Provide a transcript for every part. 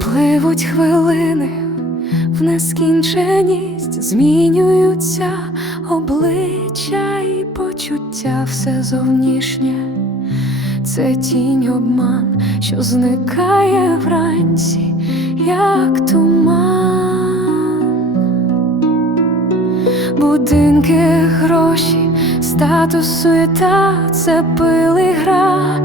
Пливуть хвилини в нескінченість, змінюються обличчя і почуття, все зовнішнє, це тінь обман, що зникає вранці, як туман. Будинки, гроші, статус, суєта, це пили гра.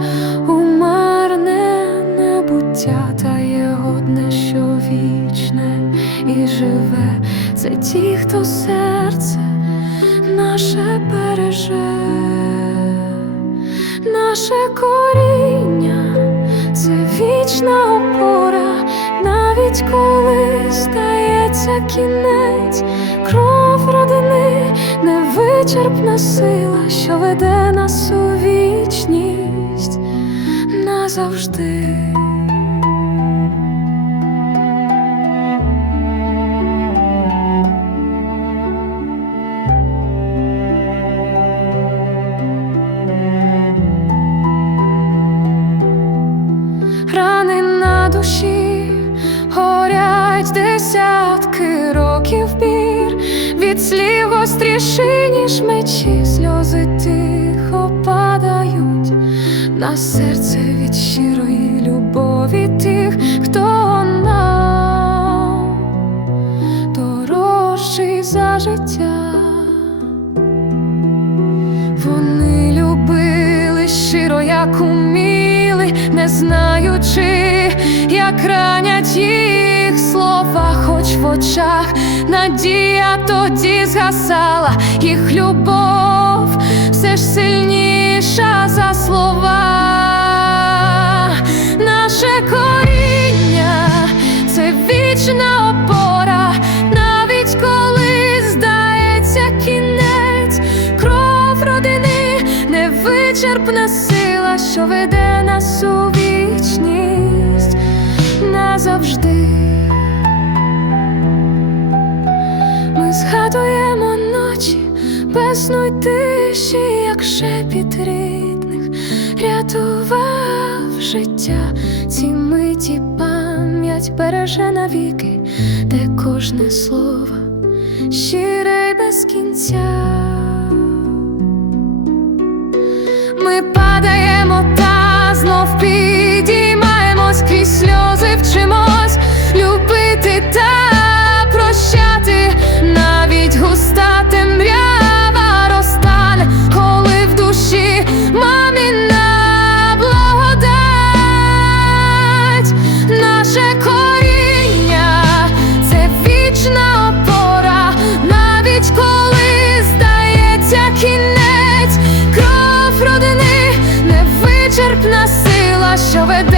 У марне небуття, та є одне, що вічне і живе, це ті, хто серце наше береже, наше коріння, це вічна опора, навіть коли стається кінець, кров родини, невичерпна сила, що веде нас у вічність назавжди. Горять десятки років бір, від слів гостріші, ніж мечі, сльози тихо падають. На серце від щирої любові тих, хто нам дорожчий за життя. Вони любили щиро, як уміли, не знаючи, як ранять їх очах надія тоді згасала, їх любов все ж сильніша за слова. Наше коріння це вічна опора, навіть коли здається кінець, кров родини, невичерпна сила, що веде нас у вічність назавжди. Й тиші, як шепіт рідних, рятував життя, ці миті пам'ять береже навіки, де кожне слово щире й без кінця. Ми падаємо та знов підіймаємось крізь сльози, вчимось маміна благодать, наше коріння це вічна опора, навіть коли здається кінець, кров родини, невичерпна сила, що веде